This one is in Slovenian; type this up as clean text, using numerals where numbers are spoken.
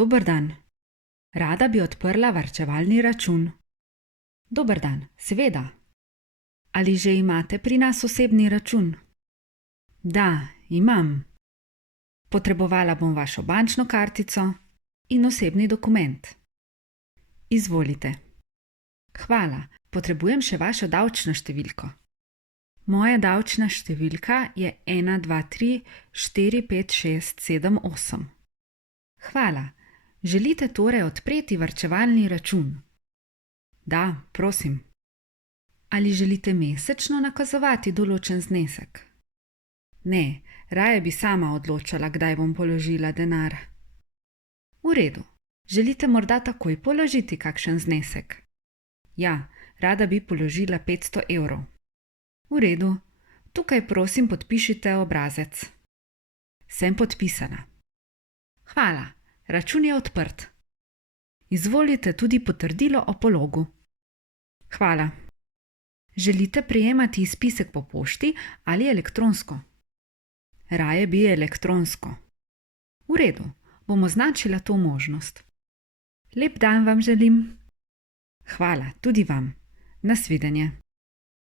Dober dan. Rada bi odprla varčevalni račun. Dober dan, seveda. Ali že imate pri nas osebni račun? Da, imam. Potrebovala bom vašo bančno kartico in osebni dokument. Izvolite. Hvala, potrebujem še vašo davčno številko. Moja davčna številka je 1, 2, 3, 4, 5, 6, 7, 8. Hvala. Želite torej odpreti varčevalni račun? Da, prosim. Ali želite mesečno nakazovati določen znesek? Ne, raje bi sama odločala, kdaj bom položila denar. V redu. Želite morda takoj položiti kakšen znesek? Ja, rada bi položila 500 evrov. V redu. Tukaj prosim podpišite obrazec. Sem podpisana. Hvala. Račun je odprt. Izvolite tudi potrdilo o pologu. Hvala. Želite prejemati izpisek po pošti ali elektronsko? Raje bi elektronsko. V redu, bom označila to možnost. Lep dan vam želim. Hvala, tudi vam. Nasvidenje.